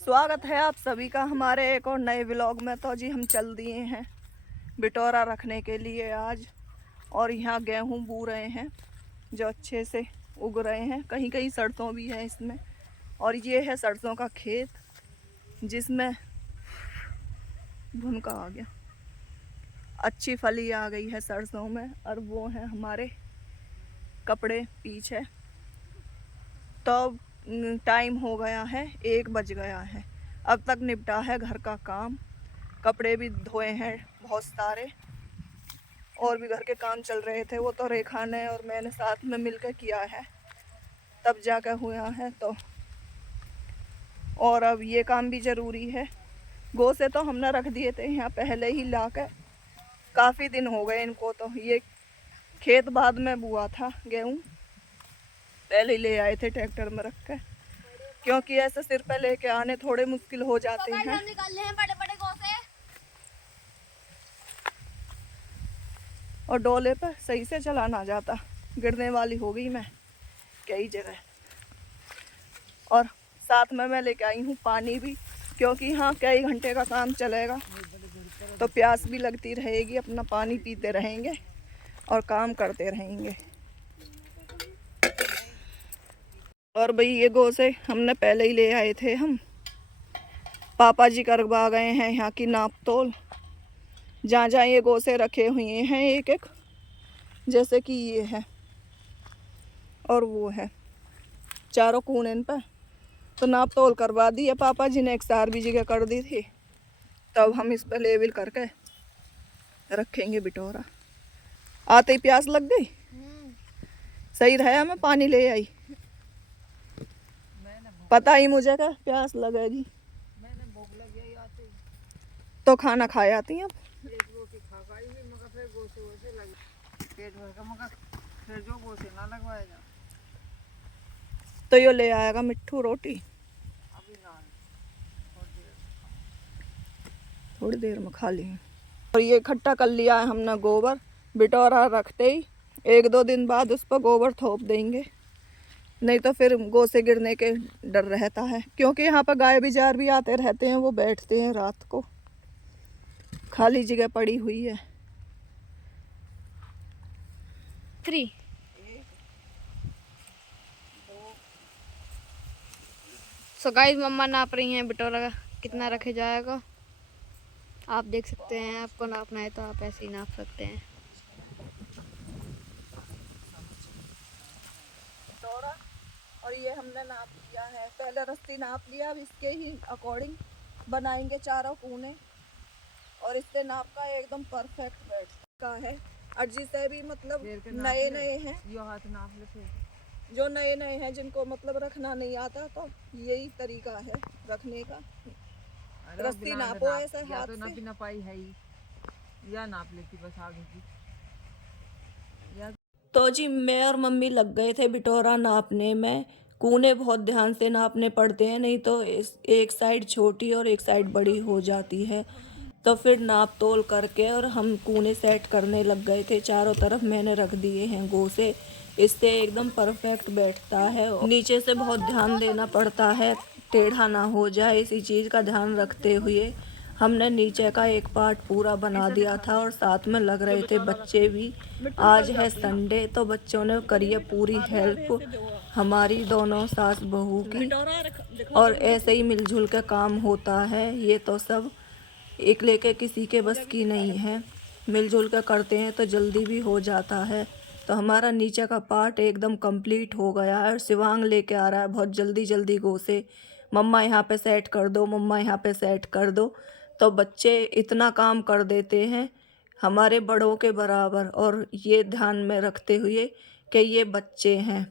स्वागत है आप सभी का हमारे एक और नए व्लॉग में। तो जी हम चल दिए हैं बिटौरा रखने के लिए आज। और यहाँ गेहूँ बो रहे हैं जो अच्छे से उग रहे हैं। कहीं कहीं सरसों भी है इसमें। और ये है सरसों का खेत जिसमें भुनका आ गया, अच्छी फली आ गई है सरसों में। और वो है हमारे कपड़े पीछे। तो टाइम हो गया है, 1 बज गया है। अब तक निपटा है घर का काम, कपड़े भी धोए हैं बहुत सारे, और भी घर के काम चल रहे थे। वो तो रेखा ने और मैंने साथ में मिलकर किया है, तब जाकर हुआ है। तो और अब ये काम भी ज़रूरी है। गो से तो हमने रख दिए थे यहाँ पहले ही लाकर, काफ़ी दिन हो गए इनको। तो ये खेत बाद में बुआ था गेहूँ, पहले ही ले आए थे ट्रैक्टर में रख कर, क्योंकि ऐसे सिर पे लेके आने थोड़े मुश्किल हो जाते हैं। हम निकालने हैं बड़े बड़े गोसे। और डोले पर सही से चलाना जाता, गिरने वाली हो गई मैं कई जगह। और साथ में मैं लेके आई हूँ पानी भी, क्योंकि हाँ कई घंटे का काम चलेगा तो प्यास भी लगती रहेगी। अपना पानी पीते रहेंगे और काम करते रहेंगे। और भाई ये गो से हमने पहले ही ले आए थे हम, पापा जी करवा गए हैं यहाँ की नाप तोल। जहाँ जहाँ ये गोसे रखे हुए हैं एक एक, जैसे कि ये है और वो है, चारों कून इन पर, तो नाप तोल करवा दी है पापा जी ने। एक सार भी जगह कर दी थी, तब हम इस पर लेवल करके रखेंगे बिटोरा। आते ही प्यास लग गई, सही रहा मैं पानी ले आई। पता ही मुझे क्या प्यास लगेगी, तो खाना खाए आती हैं। तो यो ले आएगा मिट्ठू रोटी, थोड़ी देर में खा ली। और ये इकट्ठा कर लिया है हमने गोबर। बिटोरा रखते ही 1-2 दिन बाद उस पर गोबर थोप देंगे, नहीं तो फिर गो से गिरने के डर रहता है। क्योंकि यहाँ पर गाय बिजार भी आते रहते हैं, वो बैठते हैं रात को, खाली जगह पड़ी हुई है। 3 सो गाइस मम्मा नाप रही हैं बिटोरा कितना रखे जाएगा। आप देख सकते हैं, आपको नापना है तो आप ऐसे ही नाप सकते हैं। बिटोरा और ये हमने नाप लिया है, पहले रस्सी नाप लिया। अब इसके ही अकॉर्डिंग बनाएंगे चारों कूने, और इससे नाप का एकदम परफेक्ट बैठता है। और जिसे भी मतलब नए नए हैं, जो नए नए हैं जिनको मतलब रखना नहीं आता, तो यही तरीका है रखने का। रस्सी नापो ऐसे हाथ तो से। ना पाई है ही, या नाप लेती बस आगे की। तो जी मैं और मम्मी लग गए थे बिटोरा नापने में। कूने बहुत ध्यान से नापने पड़ते हैं, नहीं तो एक साइड छोटी और एक साइड बड़ी हो जाती है। तो फिर नाप तोल करके और हम कूने सेट करने लग गए थे। चारों तरफ मैंने रख दिए हैं गो से, इससे एकदम परफेक्ट बैठता है। नीचे से बहुत ध्यान देना पड़ता है, टेढ़ा ना हो जाए, इसी चीज़ का ध्यान रखते हुए हमने नीचे का एक पार्ट पूरा बना दिया था। और साथ में लग रहे थे बच्चे भी। आज है संडे, तो बच्चों ने करी है पूरी हेल्प हमारी दोनों सास बहू की। और ऐसे ही मिलजुल के काम होता है। ये तो सब एक लेके किसी के बस की नहीं है, मिलजुल कर करते हैं तो जल्दी भी हो जाता है। तो हमारा नीचे का पार्ट एकदम कंप्लीट हो गया है। और शिवांग लेके आ रहा है बहुत जल्दी जल्दी गो से, मम्मा यहाँ पे सेट कर दो, मम्मा यहाँ पे सेट कर दो। तो बच्चे इतना काम कर देते हैं हमारे बड़ों के बराबर, और ये ध्यान में रखते हुए कि ये बच्चे हैं।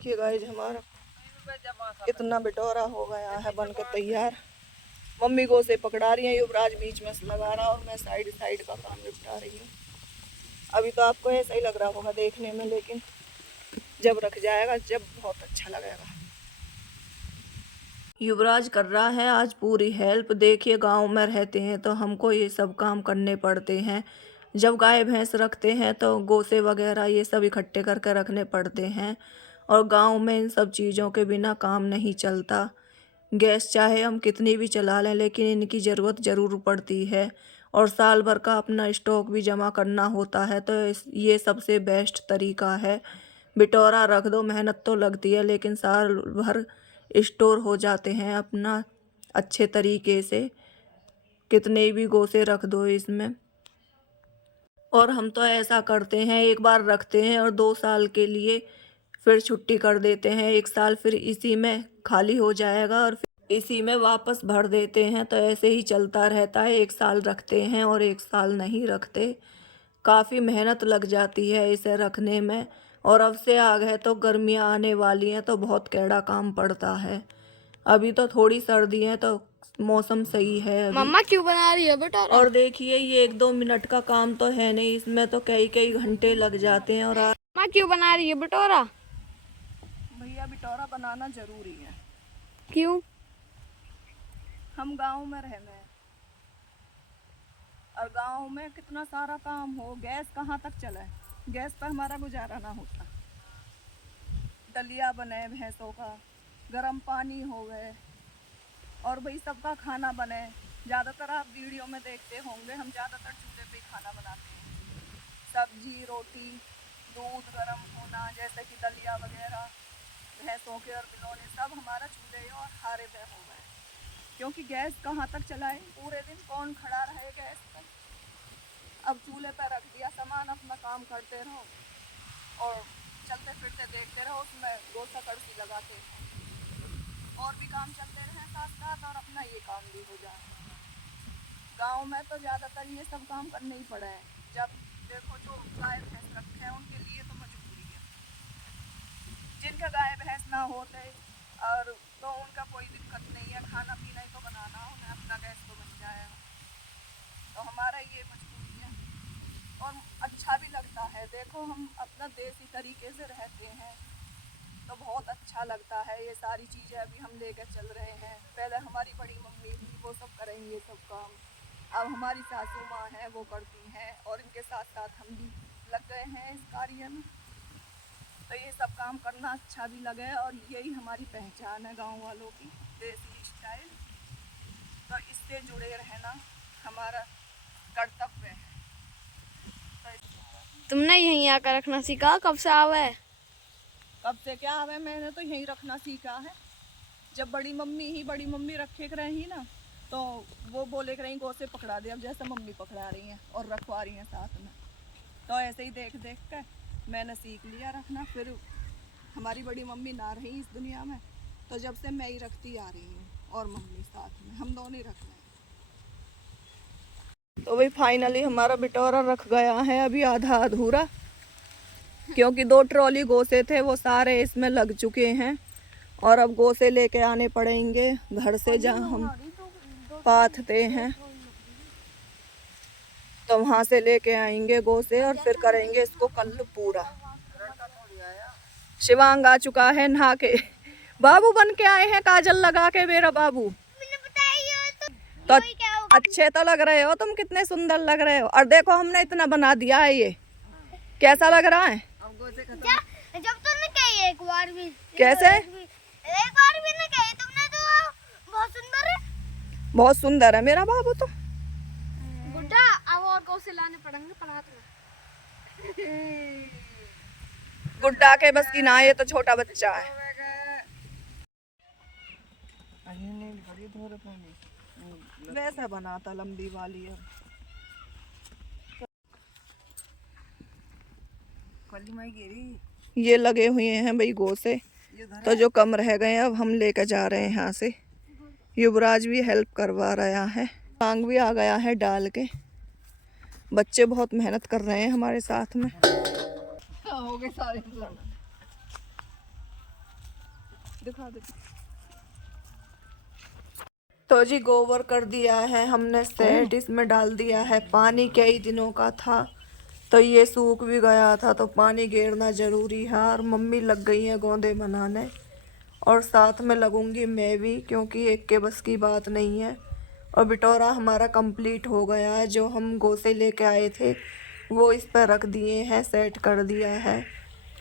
देखिए गाइस, हमारा इतना बिटोरा हो गया है बन के तैयार। मम्मी को से पकड़ा रही है, युवराज बीच में से लगा रहा, और मैं साइड साइड का काम निपटा रही हूँ। अभी तो आपको ऐसा ही लग रहा होगा देखने में, लेकिन जब रख जाएगा जब बहुत अच्छा लगेगा। युवराज कर रहा है आज पूरी हेल्प। देखिए गांव में रहते हैं तो हमको ये सब काम करने पड़ते हैं। जब गाय भैंस रखते हैं तो गोसे वगैरह ये सब इकट्ठे करके रखने पड़ते हैं। और गांव में इन सब चीज़ों के बिना काम नहीं चलता। गैस चाहे हम कितनी भी चला लें लेकिन इनकी ज़रूरत ज़रूर पड़ती है, और साल भर का अपना स्टॉक भी जमा करना होता है। तो ये सबसे बेस्ट तरीका है। बिटोरा रख दो, मेहनत तो लगती है लेकिन साल भर स्टोर हो जाते हैं अपना अच्छे तरीके से। कितने भी गोसे रख दो इसमें। और हम तो ऐसा करते हैं, एक बार रखते हैं और 2 साल के लिए फिर छुट्टी कर देते हैं। 1 साल फिर इसी में खाली हो जाएगा और फिर इसी में वापस भर देते हैं। तो ऐसे ही चलता रहता है, 1 साल रखते हैं और 1 साल नहीं रखते। काफ़ी मेहनत लग जाती है इसे रखने में। और अब से आगे तो गर्मियाँ आने वाली हैं तो बहुत कैड़ा काम पड़ता है। अभी तो थोड़ी सर्दी है तो मौसम सही है अभी। मम्मा क्यों बना रही है बटोरा? और देखिए ये 1-2 मिनट का काम तो है नहीं, इसमें तो कई कई घंटे लग जाते हैं। और मम्मा क्यों बना रही है बटोरा? भैया बिटोरा बनाना जरूरी है। क्यों? हम गांव में रहने हैं और गांव में कितना सारा काम हो, गैस कहाँ तक चले, गैस पर हमारा गुजारा ना होता। दलिया बने भैंसों का, गर्म पानी हो गए, और भाई सबका खाना बने। ज़्यादातर आप वीडियो में देखते होंगे हम ज़्यादातर चूल्हे पे ही खाना बनाते हैं। सब्जी रोटी दूध गर्म होना, जैसे कि दलिया वगैरह भैंसों के और बिलोने सब हमारा चूल्हे और हारे पे हो गए। क्योंकि गैस कहाँ तक चलाएं, पूरे दिन कौन खड़ा रहे गैस पर। अब चूल्हे पर रख दिया सामान, अपना काम करते रहो और चलते फिरते देखते रहो, उसमें गोसा कड़छी लगाते और भी काम चलते रहे साथ साथ और अपना ये काम भी हो जाए। गांव में तो ज़्यादातर ये सब काम करने ही पड़े हैं। जब देखो जो गाय भैंस रखे हैं उनके लिए तो मजबूरी है। जिनका गाय भैंस ना होते और तो उनका कोई दिक्कत नहीं है, खाना पीना ही तो बनाना, उन्हें अपना गैस तो बन जाएगा। तो हमारा ये मजबूरी है और अच्छा भी लगता है। देखो हम अपना देसी तरीके से रहते हैं तो बहुत अच्छा लगता है। ये सारी चीज़ें अभी हम लेकर चल रहे हैं। पहले हमारी बड़ी मम्मी थी, वो सब करेंगी ये सब काम। अब हमारी सासू माँ हैं, वो करती हैं और इनके साथ साथ हम भी लग गए हैं इस कार्य में। तो ये सब काम करना अच्छा भी लगे और यही हमारी पहचान है गांव वालों की, देसी स्टाइल। तो इससे जुड़े रहना हमारा कर्तव्य है। तुमने यहीं आकर रखना सीखा? कब से आवे? कब से क्या आवे, मैंने तो यहीं रखना सीखा है। जब बड़ी मम्मी रखे रही ना तो वो बोले रही गो से पकड़ा दे। अब जैसे मम्मी पकड़ा रही हैं और रखवा रही हैं साथ में, तो ऐसे ही देख देख कर मैंने सीख लिया रखना। फिर हमारी बड़ी मम्मी ना रही इस दुनिया में तो जब से मैं ही रखती आ रही हूँ और मम्मी साथ में, हम दोनों ही रख रहे हैं। तो भाई फाइनली हमारा बिटोरा रख गया है, अभी आधा अधूरा, क्योंकि 2 ट्रॉली गोसे थे वो सारे इसमें लग चुके हैं और अब गोसे लेके आने पड़ेंगे घर से जहाँ हम पाथते हैं। तो वहाँ से लेके आएंगे गोसे और फिर करेंगे इसको कल पूरा। शिवांग आ चुका है नहा के, बाबू बन के आए हैं काजल लगा के मेरा बाबू। तो अच्छे तो लग रहे हो तुम, कितने सुंदर लग रहे हो। और देखो हमने इतना बना दिया है, ये कैसा लग रहा है? जब तुमने कही एक बार भी, कैसे? एक बार भी नहीं कही तुमने, तो बहुत सुंदर है। बहुत सुंदर है मेरा बाबू तो। गुड्डा अब और गोसे लाने पड़ेंगे पढ़ा तो। गुड्डा के बस की ना, ये तो छोटा बच्चा है। वैसा बनाता लंबी वाली है। ये लगे हुए हैं भाई गोसे, तो जो कम रह गए अब हम लेकर जा रहे हैं यहाँ से। युवराज भी हेल्प करवा रहा है, टांग भी आ गया है डाल के। बच्चे बहुत मेहनत कर रहे हैं हमारे साथ में। हो गए सारे दिखा दे। तो जी गोबर कर दिया है हमने सेट, इसमें डाल दिया है पानी, कई दिनों का था तो ये सूख भी गया था तो पानी गेरना ज़रूरी है। और मम्मी लग गई है गोंदे बनाने और साथ में लगूंगी मैं भी, क्योंकि एक के बस की बात नहीं है। और बिटोरा हमारा कंप्लीट हो गया है, जो हम गोसे लेके आए थे वो इस पर रख दिए हैं, सेट कर दिया है।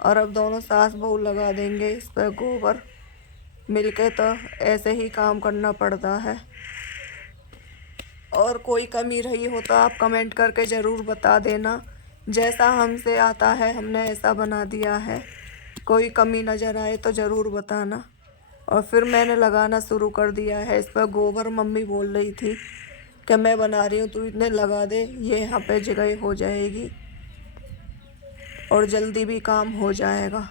और अब दोनों सास बहू लगा देंगे इस पर गोबर मिलके। तो ऐसे ही काम करना पड़ता है। और कोई कमी रही हो तो आप कमेंट करके ज़रूर बता देना। जैसा हमसे आता है हमने ऐसा बना दिया है। कोई कमी नज़र आए तो ज़रूर बताना। और फिर मैंने लगाना शुरू कर दिया है इस पर गोबर। मम्मी बोल रही थी कि मैं बना रही हूँ, तू इतने लगा दे, ये यहाँ पे जगह हो जाएगी और जल्दी भी काम हो जाएगा।